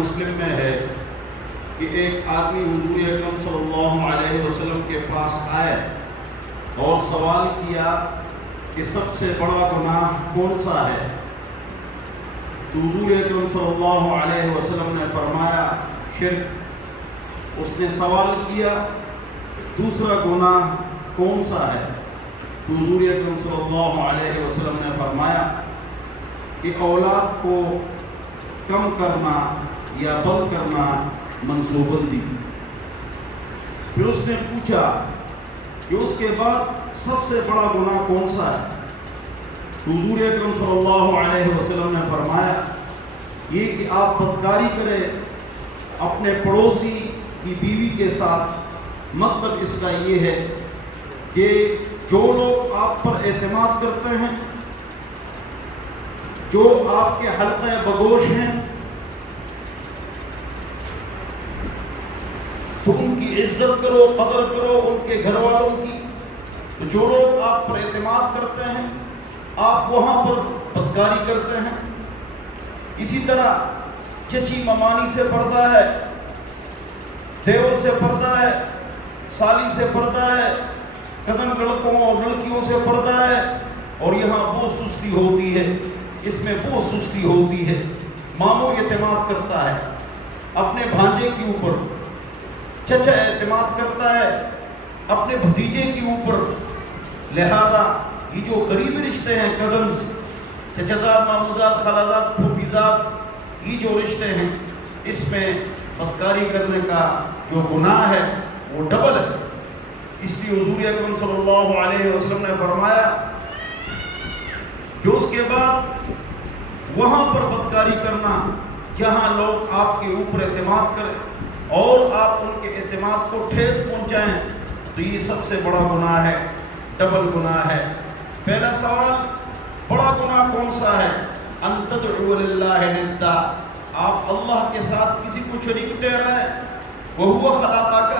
مسلم میں ہے کہ ایک آدمی حضور اکرم صلی اللہ علیہ وسلم کے پاس آئے اور سوال کیا کہ سب سے بڑا گناہ کون سا ہے؟ تو حضور اکرم صلی اللہ علیہ وسلم نے فرمایا شرک۔ اس نے سوال کیا دوسرا گناہ کون سا ہے؟ تو حضور اکرم صلی اللہ علیہ وسلم نے فرمایا کہ اولاد کو کم کرنا یا بند کرنا منصوبہ بندی۔ پھر اس نے پوچھا کہ اس کے بعد سب سے بڑا گناہ کون سا ہے؟ حضور اکرم صلی اللہ علیہ وسلم نے فرمایا یہ کہ آپ بدکاری کریں اپنے پڑوسی کی بیوی کے ساتھ۔ مطلب اس کا یہ ہے کہ جو لوگ آپ پر اعتماد کرتے ہیں، جو آپ کے حلقہ بگوش ہیں، تو ان کی عزت کرو، قدر کرو ان کے گھر والوں کی۔ تو جو لوگ آپ پر اعتماد کرتے ہیں آپ وہاں پر بدکاری کرتے ہیں۔ اسی طرح چچی ممانی سے پردہ ہے، دیور سے پردہ ہے، سالی سے پردہ ہے، کزن لڑکوں اور لڑکیوں سے پردہ ہے، اور یہاں بہت سستی ہوتی ہے، اس میں بہت سستی ہوتی ہے۔ ماموں اعتماد کرتا ہے اپنے بھانجے کے اوپر، چچا اعتماد کرتا ہے اپنے بھتیجے کے اوپر، لہذا یہ جو قریبی رشتے ہیں کزنز، چچا زاد، ماموں زاد، خالہ زاد، پھوپھی زاد، یہ جو رشتے ہیں اس میں بدکاری کرنے کا جو گناہ ہے وہ ڈبل ہے۔ اس لیے حضور اکرم صلی اللہ علیہ وسلم نے فرمایا کہ اس کے بعد وہاں پر بدکاری کرنا جہاں لوگ آپ کے اوپر اعتماد کریں اور آپ ان کے اعتماد کو ٹھیس پہنچائیں، تو یہ سب سے بڑا گناہ ہے، ڈبل گناہ ہے۔ پہلا سوال بڑا گناہ کون سا ہے؟ ان تدعو للہ ندا، آپ اللہ کے ساتھ کسی کو شریک ٹھہرائیں، وہو خلقک،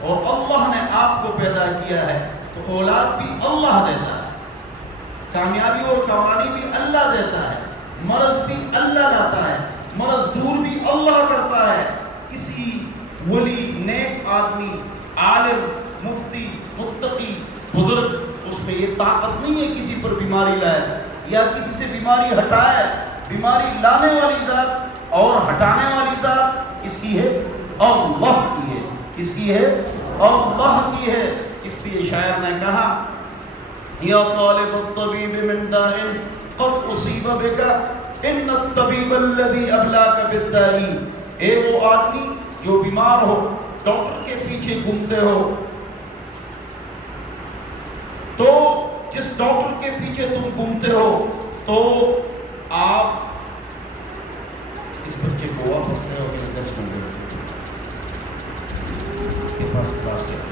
اور اللہ نے آپ کو پیدا کیا ہے، تو اولاد بھی اللہ دیتا ہے، کامیابی اور کامرانی بھی اللہ دیتا ہے، مرض بھی اللہ لاتا ہے، مرض دور بھی اللہ کرتا ہے۔ کسی ولی، نیک آدمی، عالم، مفتی، متقی، بزرگ، اس میں یہ طاقت نہیں ہے کسی پر بیماری لائے یا کسی سے بیماری ہٹائے۔ بیماری لانے والی ذات اور ہٹانے والی ذات کس کی ہے؟ اللہ کی ہے۔ کس کی ہے؟ اللہ کی ہے۔ اس لیے شاعر نے کہا یا طالب الطبیب من داء قد اصیب بک ان الطبیب الذی ابلاک بالداء، اے وہ آدمی جو بیمار ہو، ڈاکٹر کے پیچھے گھومتے ہو، تو جس ڈاکٹر کے پیچھے تم گھومتے ہو تو آپ اس بچے کو واپس لے آؤ کہ 10 منٹ اس کے پاس کلاس چل،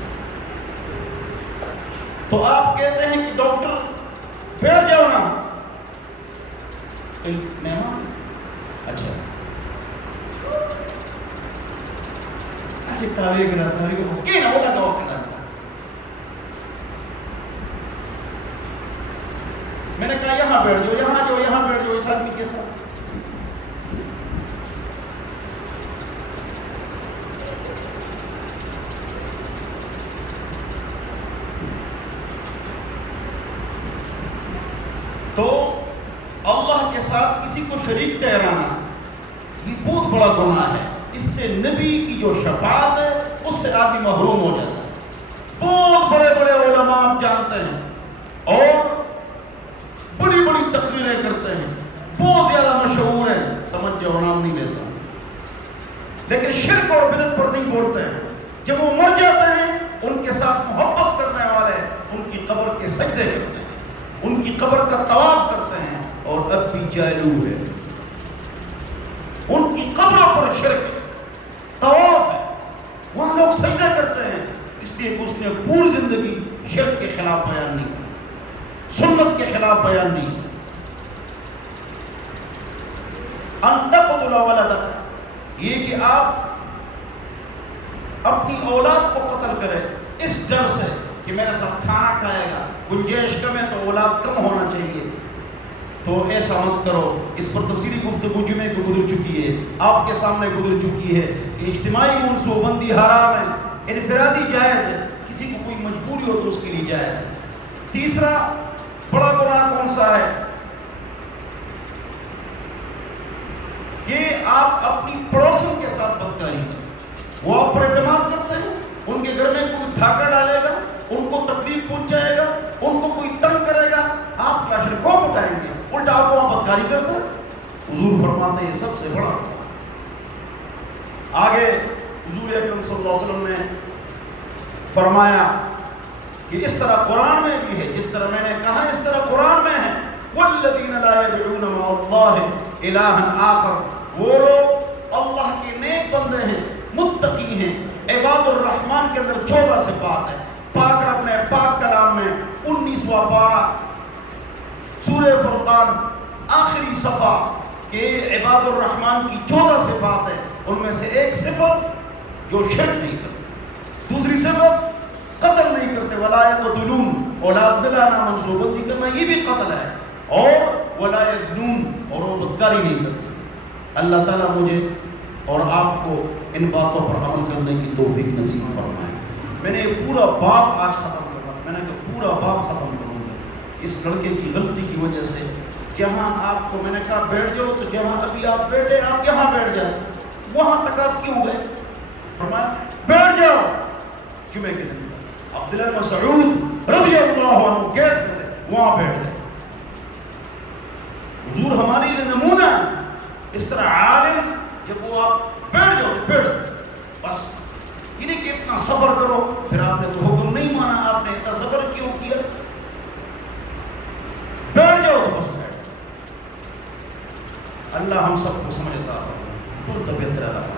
تو آپ کہتے ہیں کہ ڈاکٹر بیٹھ جاؤ نا، مہمان اچھا ایسے تاویے کرا کہ نہ ہوتا گاؤں کے لگتا۔ میں نے کہا یہاں بیٹھ جاؤ، یہاں جاؤ، یہاں بیٹھ جاؤ اس آدمی کے ساتھ۔ تو اللہ کے ساتھ کسی کو شریک ٹھہرانا یہ بہت بڑا گناہ ہے۔ اس سے نبی کی جو شفاعت ہے اس سے آدمی محروم ہو جاتا ہے۔ بہت بڑے بڑے علماء آپ جانتے ہیں اور بڑی بڑی تقریریں کرتے ہیں، بہت زیادہ مشہور ہیں، سمجھ جاؤ نام نہیں لیتا، لیکن شرک اور بدعت پر نہیں بولتے ہیں۔ جب وہ مر جاتے ہیں ان کے ساتھ محبت کرنے والے ان کی قبر کے سجدے کرتے ہیں، ان کی قبر کا طواف کرتے ہیں، اور اب بھی چالو ہے، ان کی قبروں پر شرک طواف ہے، وہاں لوگ سجدہ کرتے ہیں، اس لیے کہ اس نے پوری زندگی شرک کے خلاف بیان نہیں کیا، سنت کے خلاف بیان نہیں کیا۔ ان تقتل ولدک، یہ کہ آپ اپنی اولاد کو قتل کریں اس ڈر سے کہ میرے ساتھ کھانا کھائے گا، گنجائش کم ہے تو اولاد کم ہونا چاہیے، تو ایسا مت کرو. اس پر تفصیلی گفتگو جمعے کو گزر چکی ہے, آپ کے سامنے گزر چکی ہے کہ اجتماعی منصوبہ بندی حرام ہے, انفرادی جائز ہے, کسی کو کوئی مجبوری ہو تو اس کے لیے جائز ہے. تیسرا بڑا گناہ کون سا ہے کہ آپ اپنی پڑوسیوں کے ساتھ بدکاری کریں. وہ آپ پر اعتماد کرتے ہیں, ان کے گھر میں کوئی ڈھاکہ ڈالے گا, ان کو تکلیف پہنچائے گا, ان کو کوئی تنگ کرے گا, آپ لاشن کو اٹھائیں گے, الٹا آپ وہاں بدکاری کرتے ہیں. حضور فرماتے ہیں یہ سب سے بڑا. آگے حضور اکرم صلی اللہ علیہ وسلم نے فرمایا کہ اس طرح قرآن میں بھی ہے, جس طرح میں نے کہا اس طرح قرآن میں ہے, والذین لا یدعون مع اللہ الہا آخر, وہ لوگ اللہ کے نیک بندے ہیں, متقی ہیں. عباد الرحمن کے اندر 14 صفات ہے. پاک رب نے پاک کلام میں 19واں پارہ سورہ فرقان آخری صفحہ کہ عباد الرحمن کی 14 صفات ہیں. ان میں سے ایک صفت جو شرک نہیں کرتے, دوسری صفت قتل نہیں کرتے, ولا یقتلون, اولاد دلانا منصوبہ بندی کرنا یہ بھی قتل ہے, اور ولا یزنون, اور وہ بدکاری نہیں کرتے. اللہ تعالیٰ مجھے اور آپ کو ان باتوں پر عمل کرنے کی توفیق نصیب فرمائے. میں نے یہ پورا باب آج ختم کر رہا, میں نے کہا پورا باب ختم کروں گا اس لڑکے کی غلطی کی وجہ سے. جہاں آپ کو میں نے کہا بیٹھ جاؤ, تو جہاں ابھی آپ بیٹھے آپ یہاں بیٹھ جائیں, وہاں تک آپ کیوں گئے؟ فرمایا بیٹھ جاؤ. جمعے کے دن عبداللہ بن مسعود رضی اللہ عنہ گیٹ پہ تھے, وہاں بیٹھ گئے. حضور ہمارے لیے نمونہ ہے. اس طرح عالم جب وہ آپ بیٹھ جاؤ بیٹھ بس, یہ نہیں کہ اتنا صبر کرو, پھر آپ نے تو حکم نہیں مانا, آپ نے اتنا صبر کیوں کیا؟ بیٹھ جاؤ تو بس بیٹھ. اللہ ہم سب کو سمجھتا ہے, بہت بہتر ہے.